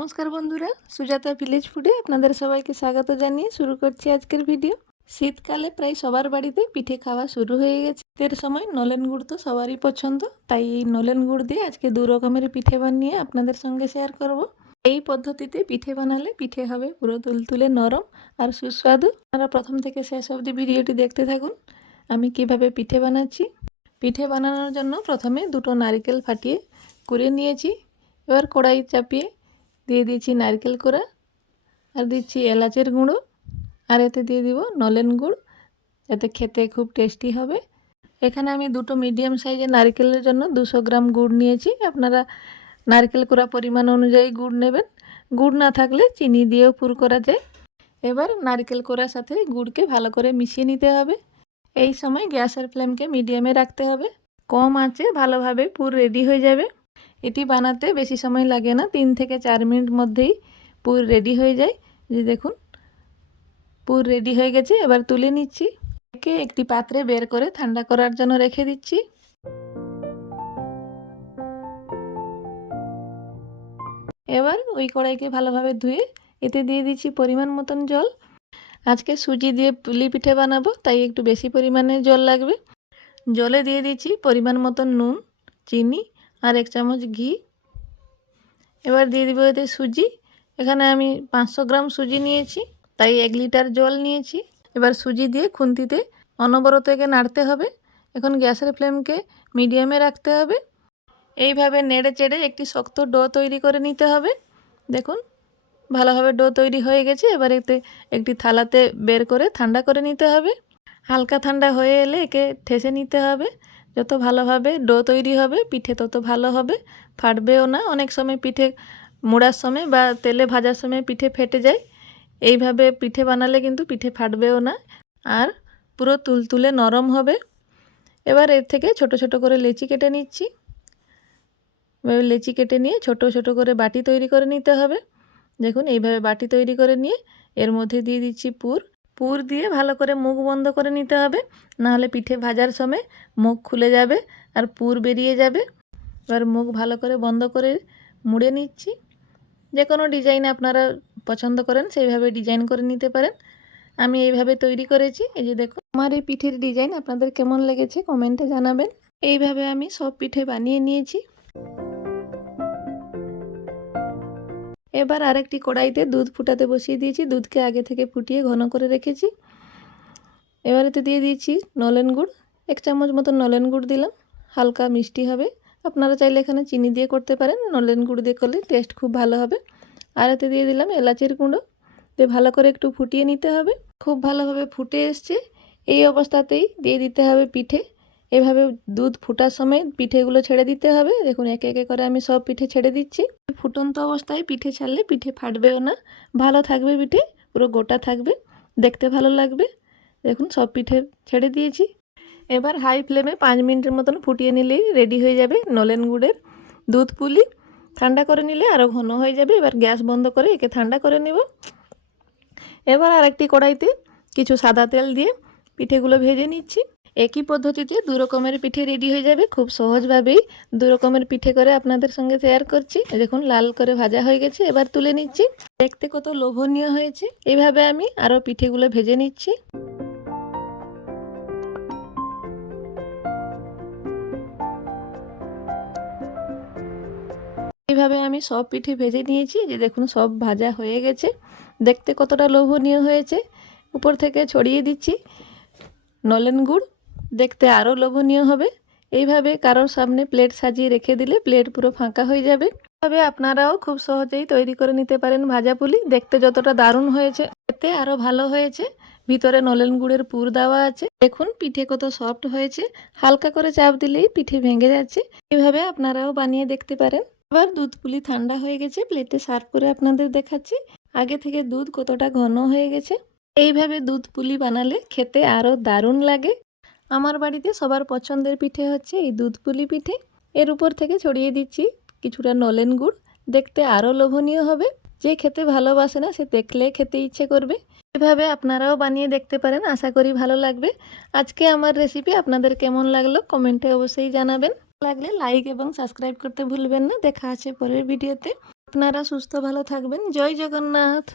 নমস্কার বন্ধুরা, সুজাতা ভিলেজ ফুডে আপনাদের সবাইকে স্বাগত জানিয়ে শুরু করছি আজকের ভিডিও। শীতকালে প্রায় সবার বাড়িতে পিঠে খাওয়া শুরু হয়ে গেছে। এর সময় নলেন গুড় তো সবারই পছন্দ, তাই এই নলেন গুড় দিয়ে আজকে দু রকমের পিঠে বানিয়ে আপনাদের সঙ্গে শেয়ার করব। এই পদ্ধতিতে পিঠে বানালে পিঠে হবে পুরো তুলতুলে নরম আর সুস্বাদু। আপনারা প্রথম থেকে শেষ অবধি ভিডিওটি দেখতে থাকুন আমি কিভাবে পিঠে বানাচ্ছি। পিঠে বানানোর জন্য প্রথমে দুটো নারকেল ফাটিয়ে কুড়িয়ে নিয়েছি। এবার কড়াই চাপিয়ে দিয়ে দিয়েছি নারকেল কোড়া আর দিচ্ছি এলাচের গুঁড়ো, আর এতে দিয়ে দিব নলেন গুড়, যাতে খেতে খুব টেস্টি হবে। এখানে আমি দুটো মিডিয়াম সাইজের নারকেলের জন্য 200 গ্রাম গুড় নিয়েছি। আপনারা নারকেল কোড়া পরিমাণ অনুযায়ী গুড় নেবেন। গুড় না থাকলে চিনি দিয়েও পুর করা যায়। এবার নারকেল কোড়ার সাথে গুড়কে ভালো করে মিশিয়ে নিতে হবে। এই সময় গ্যাসের ফ্লেমকে মিডিয়ামে রাখতে হবে। কম আঁচে ভালোভাবে পুর রেডি হয়ে যাবে। এটি বানাতে বেশি সময় লাগে না, 3 থেকে 4 মিনিট মধ্যেই পুর রেডি হয়ে যায়। যে দেখুন পুর রেডি হয়ে গেছে। এবার তুলে নিচ্ছি। একে একটি পাত্রে বের করে ঠান্ডা করার জন্য রেখে দিচ্ছি। এবার ওই কড়াইকে ভালোভাবে ধুয়ে এতে দিয়ে দিচ্ছি পরিমাণ মতন জল। আজকে সুজি দিয়ে পুলি পিঠে বানাবো, তাই একটু বেশি পরিমাণে জল লাগবে। জলে দিয়ে দিচ্ছি পরিমাণ মতন নুন, চিনি আর 1 চামচ ঘি। এবার দিয়ে দিব এতে সুজি। এখানে আমি 500 গ্রাম সুজি নিয়েছি, তাই 1 লিটার জল নিয়েছি। এবার সুজি দিয়ে খুন্তিতে অনবরত একে নাড়তে হবে। এখন গ্যাসের ফ্লেমকে মিডিয়ামে রাখতে হবে। এইভাবে নেড়ে চেড়ে একটি শক্ত ডো তৈরি করে নিতে হবে। দেখুন ভালোভাবে ডো তৈরি হয়ে গেছে। এবার এতে একটি থালাতে বের করে ঠান্ডা করে নিতে হবে। হালকা ঠান্ডা হয়ে এলে একে ঠেসে নিতে হবে। যত ভালোভাবে ডো তৈরি হবে পিঠে তত ভালো হবে, ফাটবেও না। অনেক সময় পিঠে মোড়ার সময় বা তেলে ভাজার সময় পিঠে ফেটে যায়। এইভাবে পিঠে বানালে কিন্তু পিঠে ফাটবেও না আর পুরো তুলতুলে নরম হবে। এবার এর থেকে ছোট ছোট করে লেচি কেটে নিচ্ছি। লেচি কেটে নিয়ে ছোট ছোট করে বাটি তৈরি করে নিতে হবে। দেখুন এইভাবে বাটি তৈরি করে নিয়ে এর মধ্যে দিয়ে দিচ্ছি পুর দিয়ে ভালো করে মুখ বন্ধ করে নিতে হবে, নাহলে পিঠে ভাজার সময় মুখ খুলে যাবে আর পুর বেরিয়ে যাবে। এবার মুখ ভালো করে বন্ধ করে মুড়ে নিচ্ছি। যে কোনো ডিজাইন আপনারা পছন্দ করেন সেইভাবে ডিজাইন করে নিতে পারেন। আমি এইভাবে তৈরি করেছি। এই যে দেখুন আমার এই পিঠের ডিজাইন আপনাদের কেমন লেগেছে কমেন্টে জানাবেন। এইভাবে আমি সব পিঠে বানিয়ে নিয়েছি। এবার আরেকটি কড়াইতে দুধ ফুটাতে বসিয়ে দিয়েছি। দুধকে আগে থেকে ফুটিয়ে ঘন করে রেখেছি। এবার এতে দিয়ে দিয়েছি নলেন গুড়। 1 চামচ মতো নলেন গুড় দিলাম, হালকা মিষ্টি হবে। আপনারা চাইলে এখানে চিনি দিয়ে করতে পারেন, নলেন গুড় দিয়ে করলে টেস্ট খুব ভালো হবে। আর এতে দিয়ে দিলাম এলাচের গুঁড়ো। দিয়ে ভালো করে একটু ফুটিয়ে নিতে হবে। খুব ভালোভাবে ফুটে এসছে। এই অবস্থাতেই দিয়ে দিতে হবে পিঠে। এভাবে দুধ ফোটার সময় পিঠেগুলো ছেড়ে দিতে হবে। দেখুন একে একে করে আমি সব পিঠে ছেড়ে দিচ্ছি। ফুটন্ত অবস্থায় পিঠে ছাড়লে পিঠে ফাটবেও না, ভালো থাকবে পিঠে, পুরো গোটা থাকবে, দেখতে ভালো লাগবে। দেখুন সব পিঠে ছেড়ে দিয়েছি। এবার হাই ফ্লেমে 5 মিনিটের মতন ফুটিয়ে নিলেই রেডি হয়ে যাবে নলেন গুড়ের দুধ পুলি। ঠান্ডা করে নিলে আরও ঘন হয়ে যাবে। এবার গ্যাস বন্ধ করে একে ঠান্ডা করে নেব। এবার আরেকটি কড়াইতে কিছু সাদা তেল দিয়ে পিঠেগুলো ভেজে নিচ্ছি। একই পদ্ধতিতে 2 রকমের পিঠে রেডি হয়ে যাবে। খুব সহজভাবেই 2 রকমের পিঠে করে আপনাদের সঙ্গে শেয়ার করছি। দেখুন লাল করে ভাজা হয়ে গেছে। এবার তুলে নিচ্ছি। দেখতে কত লোভনীয় হয়েছে। এইভাবে আমি আরও পিঠেগুলো ভেজে নিচ্ছি। এইভাবে আমি সব পিঠে ভেজে নিয়েছি। যে দেখুন সব ভাজা হয়ে গেছে, দেখতে কতটা লোভনীয় হয়েছে। উপর থেকে ছড়িয়ে দিচ্ছি নলেন গুড়, দেখতে আরও লোভনীয় হবে। এইভাবে কারোর সামনে প্লেট সাজিয়ে রেখে দিলে প্লেট পুরো ফাঁকা হয়ে যাবে। তবে আপনারাও খুব সহজেই তৈরি করে নিতে পারেন ভাজা পুলি। দেখতে যতটা দারুণ হয়েছে এতে আরও ভালো হয়েছে। ভিতরে নলেন গুড়ের পুর দেওয়া আছে। দেখুন পিঠে কত সফট হয়েছে, হালকা করে চাপ দিলেই পিঠে ভেঙে যাচ্ছে। এইভাবে আপনারাও বানিয়ে দেখতে পারেন। এবার দুধ পুলি ঠান্ডা হয়ে গেছে, প্লেটে সার্ভ করে আপনাদের দেখাচ্ছি। আগে থেকে দুধ কতটা ঘন হয়ে গেছে। এইভাবে দুধ পুলি বানালে খেতে আরও দারুণ লাগে। আমার বাড়িতে সবার পছন্দের পিঠে হচ্ছে এই দুধ পুলি পিঠে। এর উপর থেকে ছড়িয়ে দিচ্ছি কিছুটা নলেন গুড়, দেখতে আরও লোভনীয় হবে। যে খেতে ভালোবাসে না সে দেখলে খেতে ইচ্ছে করবে। এভাবে আপনারাও বানিয়ে দেখতে পারেন, আশা করি ভালো লাগবে। আজকে আমার রেসিপি আপনাদের কেমন লাগলো কমেন্টে অবশ্যই জানাবেন। লাগলে লাইক এবং সাবস্ক্রাইব করতে ভুলবেন না। দেখা আছে পরের ভিডিওতে। আপনারা সুস্থ ভালো থাকবেন। জয় জগন্নাথ।